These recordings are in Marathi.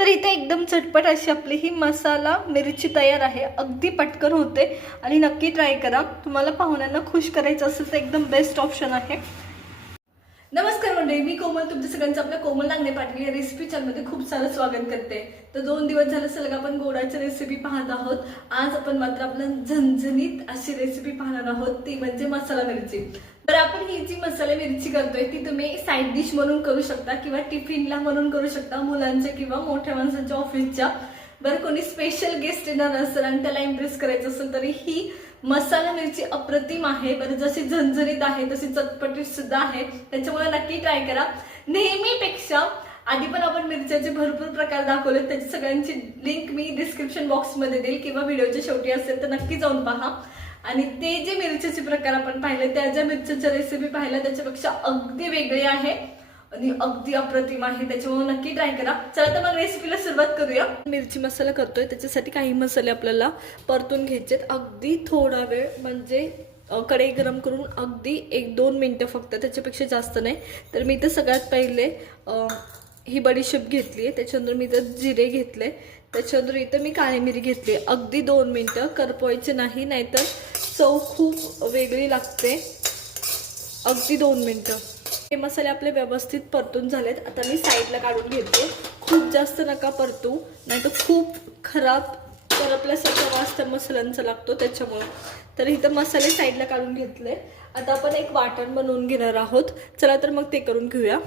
तर इथे एकदम झटपट अशी आपली ही मसाला मिरची तयार आहे. अगदी पटकन होते. आणि नक्की ट्राय करा. तुम्हाला पाहुण्यांना खुश करायचं असेल तर एकदम बेस्ट ऑप्शन आहे. नमस्कार मंडळी मी कोमल. तुमच्या सगळ्यांचं आपल्या कोमल नांगणे पाटील या रेसिपी चॅनलमध्ये खूप सारं स्वागत करते. तर दोन दिवस झालं सलग आपण गोडाची रेसिपी पाहत आहोत. आज आपण मात्र आपलं झणझणीत अशी रेसिपी पाहणार आहोत ती म्हणजे मसाला मिरची. तर आपण ही जी मसाला मिरची करतोय ती तुम्ही साईड डिश म्हणून करू शकता किंवा टिफिनला म्हणून करू शकता मुलांच्या किंवा मोठ्या माणसांच्या ऑफिसच्या बरं कोणी स्पेशल गेस्ट येणार असेल आणि त्याला इम्प्रेस करायचं असेल तरी ही मसाला मिरची अप्रतिम आहे बरं जशी झणझणीत आहे तशी चटपटीत सुद्धा आहे. त्याच्यामुळे नक्की ट्राय करा. नेहमीपेक्षा आधी पण आपण मिरच्याचे भरपूर प्रकार दाखवले त्याची सगळ्यांची लिंक मी डिस्क्रिप्शन बॉक्समध्ये देईल किंवा व्हिडिओच्या शेवटी असेल तर नक्की जाऊन पहा. आणि ते जे मिरच्याचे प्रकार आपण पाहिले त्या ज्या मिरच्याच्या रेसिपी पाहिल्या त्याच्यापेक्षा अगदी वेगळे आहे. अगदी अप्रतिम आहे. त्याच्यामुळे नक्की ट्राय करा. चला तर मग रेसिपीला सुरुवात करूया. मिरची मसाला करतोय. त्याच्यासाठी काही मसाले आपल्याला परतून घ्यायचेत. अगदी थोडा वेळ म्हणजे कढई गरम करून अगदी एक दोन मिनटं फक्त. त्याच्यापेक्षा जास्त नाही. तर मी इथं सगळ्यात पहिले ही बडीशेप घेतली आहे त्याच्यानंतर मी इथं जिरे घेतले. त्याच्यानंतर इथं मी काळी मिरी घेतली. अगदी दोन मिनटं. करपवायचे नाही नाहीतर चव खूप वेगळी लागते. अगदी दोन मिनटं. हे मसाले आपले व्यवस्थित परतून झालेत. आता मी साईडला काढून घेते. खूप जास्त नका परतू नाही तर खूप खराब करपल्यासारखा वास त्या मसाल्यांचा लागतो त्याच्यामुळे. तर इथं मसाले साईडला काढून घेतले. आता आपण एक वाटण बनवून घेणार आहोत. चला तर मग ते करून घेऊया.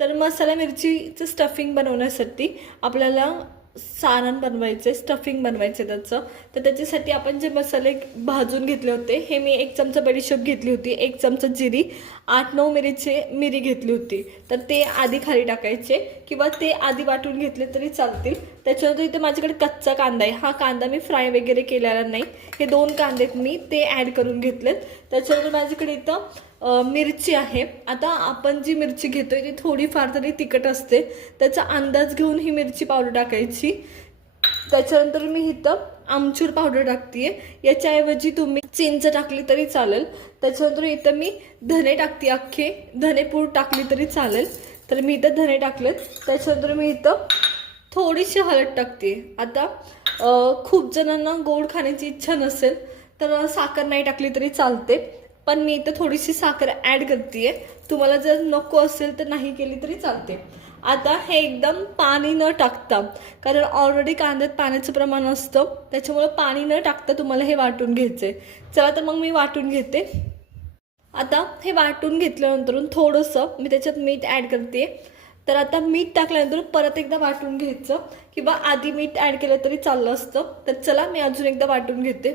तर मसाला मिरचीचं स्टफिंग बनवण्यासाठी आपल्याला सारण बनवायचे स्टफिंग बनवायचे त्याचं. तर त्याच्यासाठी आपण जे मसाले भाजून घेतले होते हे मी एक चमचा बडीशेप घेतली होती एक चमचा जिरी आठ नऊ मिरीचे मिरी घेतली होती. तर ते आधी खाली टाकायचे किंवा ते आधी वाटून घेतले तरी चालतील. त्याच्यानंतर इथे माझ्याकडे कच्चा कांदा आहे. हा कांदा मी फ्राय वगैरे केलेला नाही. हे दोन कांदे मी ते ॲड करून घेतलेत. त्याच्यानंतर माझ्याकडे इथं मिरची आहे. आता आपण जी मिरची घेतो आहे ती थोडीफार तरी तिखट असते. त्याचा अंदाज घेऊन ही मिरची पावडर टाकायची. त्याच्यानंतर मी इथं आमचूर पावडर टाकते याच्याऐवजी तुम्ही चिंच टाकली तरी चालेल. त्याच्यानंतर इथं मी धने टाकते अख्खे. धनेपूड टाकली तरी चालेल. तर मी इथं धने टाकलेत. त्याच्यानंतर मी इथं थोडीशी हळद टाकते. आता खूप जणांना गोड खाण्याची इच्छा नसेल तर साखर नाही टाकली तरी चालते. पण मी इथं थोडीशी साखर ॲड करते तुम्हाला जर नको असेल तर नाही केली तरी चालते. आता हे एकदम पाणी न टाकता कारण ऑलरेडी कांद्यात पाण्याचं प्रमाण असतं त्याच्यामुळं पाणी न टाकता तुम्हाला हे वाटून घ्यायचंय. चला तर मग मी वाटून घेते. आता हे वाटून घेतल्यानंतर थोडंसं मी त्याच्यात मीठ ॲड करते तर आता मीठ टाकल्यानंतर परत एकदा वाटून घ्यायचं किंवा आधी मीठ ॲड केलं तरी चाललं असतं. तर चला मी अजून एकदा वाटून घेते.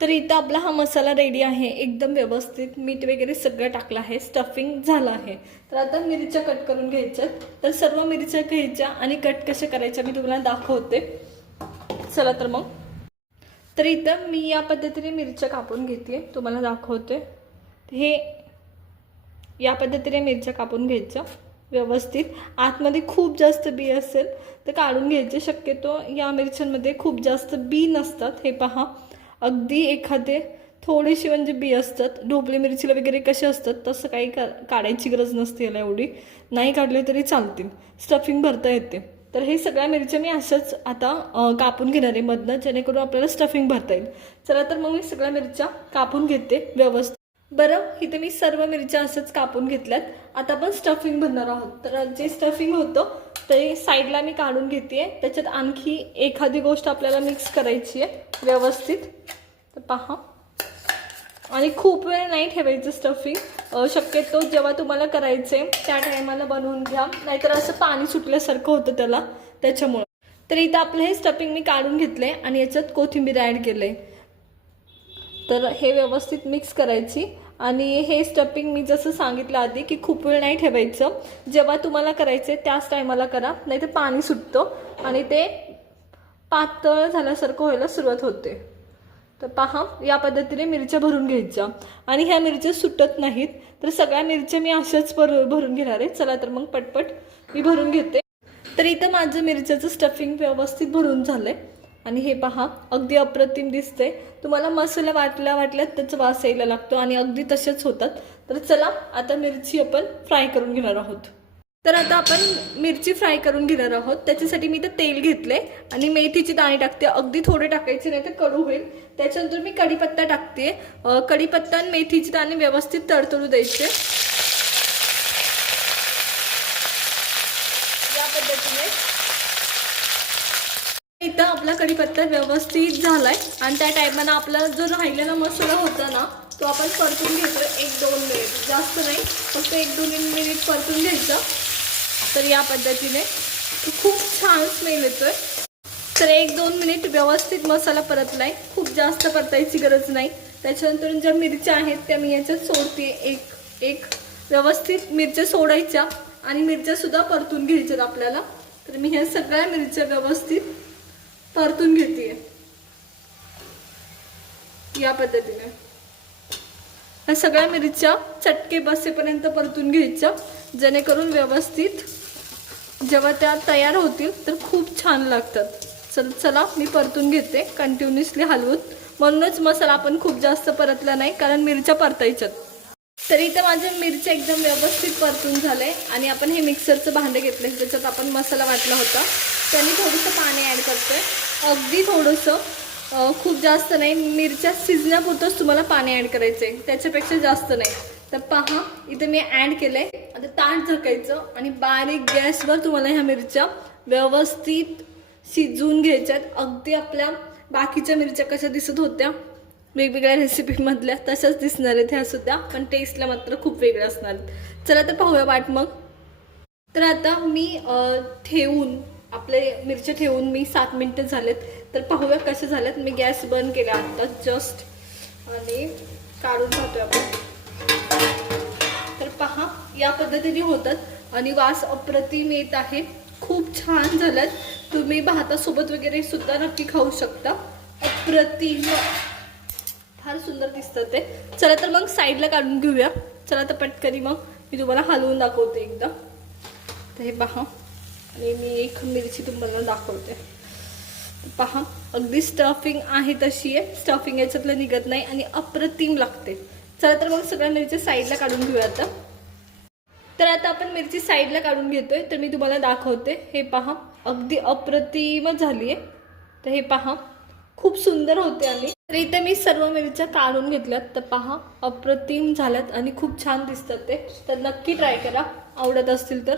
तर इथं आपला हा मसाला रेडी आहे. एकदम व्यवस्थित मीठ वगैरे सगळं टाकलं आहे. स्टफिंग झालं आहे. तर आता मिरच्या कट करून घ्यायच्या तर सर्व मिरच्या घ्यायच्या आणि कट कशा करायच्या मी तुम्हाला दाखवते. चला तर मग. तर इथं मी या पद्धतीने मिरच्या कापून घेते तुम्हाला दाखवते. हे या पद्धतीने मिरच्या कापून घ्यायच्या व्यवस्थित. आतमध्ये खूप जास्त बी असेल तर काढून घ्यायचे. शक्यतो या मिरच्यांमध्ये खूप जास्त बी नसतात. हे पहा. अगदी एखादे थोडीशी म्हणजे बी असतात. ढोबळी मिरचीला वगैरे कसे असतात तसं काही का काढायची गरज नसते याला एवढी. नाही काढले तरी चालतील. स्टफिंग भरता येते. तर हे सगळ्या मिरच्या मी अशाच आता कापून घेणार आहे मधनं जेणेकरून आपल्याला स्टफिंग भरता येईल. चला तर मग मी सगळ्या मिरच्या कापून घेते व्यवस्थित. बरं इथे मी सर्व मिरच्या असंच कापून घेतल्यात. आता आपण स्टफिंग भरणार आहोत. तर जे स्टफिंग होतं ते साईडला मी काढून घेते त्याच्यात आणखी एखादी गोष्ट आपल्याला मिक्स करायची आहे व्यवस्थित. तर पहा. आणि खूप वेळ नाही ठेवायचं स्टफिंग शक्यतो जेव्हा तुम्हाला करायचे त्या टायमाला बनवून घ्या. नाहीतर असं पाणी सुटल्यासारखं होतं त्याला त्याच्यामुळं. तर इथं आपलं हे स्टफिंग मी काढून घेतलंय आणि याच्यात कोथिंबीर ॲड केलंय. तर हे व्यवस्थित मिक्स करायची. आणि हे स्टफिंग मी जसं सांगितलं आधी की खूप वेळ नाही ठेवायचं. जेव्हा तुम्हाला करायचं आहे त्याच टायमाला करा नाही तर पाणी सुटतं आणि ते पातळ झाल्यासारखं व्हायला सुरुवात होते. तर पहा या पद्धतीने मिरच्या भरून घ्यायच्या. आणि ह्या मिरच्या सुटत नाहीत तर सगळ्या मिरच्या मी अशाच भर भरून घेणार आहे. चला तर मग पटपट मी भरून घेते. तर इथं माझं मिरच्याचं स्टफिंग व्यवस्थित भरून झालं आहे आणि हे पहा अगदी अप्रतिम दिसते तुम्हाला मसाला वाटल्या वाटल्यात त्याचा वास यायला लागतो आणि अगदी तसेच होतात. तर चला आता मिरची आपण फ्राय करून घेणार आहोत. तर आता आपण मिरची फ्राय करून घेणार आहोत. त्याच्यासाठी मी ते तेल घेतले आणि मेथीची दाणे टाकते. अगदी थोडे टाकायचे नाही तर कडू होईल. त्याच्यानंतर मी कढीपत्ता टाकते. कढीपत्ता आणि मेथीची दाणे व्यवस्थित तडतडू द्यायचे. या पद्धतीने एकदा आपला कढीपत्ता व्यवस्थित झालाय. आणि त्या टायमाला आपला जो राहिलेला मसाला होता ना तो आपण परतून घेतोय एक दोन मिनिट. जास्त नाही फक्त एक दोन मिनिट परतून घ्यायचं. तर या पद्धतीने खूप छान स्मेल येतोय. तर एक दोन मिनिट व्यवस्थित मसाला परतलाय. खूप जास्त परतायची गरज नाही. त्याच्यानंतर ज्या मिरच्या आहेत त्या मी याच्यात सोडते एक एक व्यवस्थित मिरच्या सोडायच्या. आणि मिरच्यासुद्धा परतून घ्यायच्यात आपल्याला. तर मी ह्या सगळ्या मिरच्या व्यवस्थित परतून घेते या पद्धतीने. ह्या सगळ्या मिरच्या चटके बसेपर्यंत परतून घ्यायच्या. जेणेकरून व्यवस्थित जेव्हा त्या तयार होतील तर खूप छान लागतात. चल चला मी परतून घेते. कंटिन्युअसली हलवून. म्हणूनच मसाला आपण खूप जास्त परतला नाही कारण मिरच्या परतायच्यात. तर इथं माझ्या मिरच्या एकदम व्यवस्थित परतून झाले आणि आपण हे मिक्सरचं भांडं घेतलं ज्याच्यात आपण मसाला वाटला होता. त्यांनी थोडंसं पाणी ॲड करतोय. अगदी थोडंसं खूप जास्त नाही मिरच्या शिजण्यापुरतंच तुम्हाला पाणी ॲड करायचं आहे त्याच्यापेक्षा जास्त नाही. तर पहा इथं मी ॲड केलंय. आता ताट झाकायचं आणि बारीक गॅसवर तुम्हाला ह्या मिरच्या व्यवस्थित शिजवून घ्यायच्यात. अगदी आपल्या बाकीच्या मिरच्या कशा दिसत होत्या वेगवेगळ्या रेसिपीमधल्या तशाच दिसणार आहेत. ह्या सुद्धा पण टेस्टला मात्र खूप वेगळ्या असणार आहेत. चला तर पाहूया वाट मग. तर आता मी ठेवून आपले मिरच्या ठेवून मी सात मिनटं झालेत. तर पाहूया कसे झालेत मी गॅस बंद केला आत्ता जस्ट आणि काढून पाहतोय आपण. तर पहा या पद्धतीने होतात. आणि वास अप्रतिम येत आहे. खूप छान झाल्यात. तुम्ही भातासोबत वगैरे सुद्धा नक्की खाऊ शकता. अप्रतिम. फार सुंदर दिसतं ते. चला तर मग साईडला काढून घेऊया. चला तर पटकरी मग मी तुम्हाला हलवून दाखवते एकदा. तर हे पहा. आणि मी एक मिरची तुम्हाला दाखवते. पहा अगदी स्टफिंग आहे तशी आहे. स्टफिंग याच्यातलं निघत नाही आणि अप्रतिम लागते. चला तर मग सगळ्या मिरच्या साईडला काढून घेऊया आता. तर आता आपण मिरची साईडला काढून घेतोय. तर मी तुम्हाला दाखवते. हे पहा अगदी अप्रतिमच झाली आहे. तर हे पहा खूप सुंदर होते आणि तर इथे मी सर्व मिरच्या काढून घेतल्यात. तर पहा अप्रतिम झाल्यात आणि खूप छान दिसतात ते. तर नक्की ट्राय करा. आवडत असतील तर.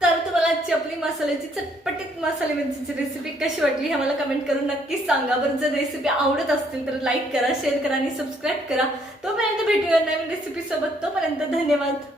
तर तुम्हाला चपली आपली मसाल्याची चटपटीत मसाले मिरचीची रेसिपी कशी वाटली हे मला कमेंट करून नक्कीच सांगा. बरं जर रेसिपी आवडत असतील तर लाईक करा शेअर करा आणि सबस्क्राईब करा. तोपर्यंत भेटूया नवीन रेसिपी सोबत. तोपर्यंत धन्यवाद.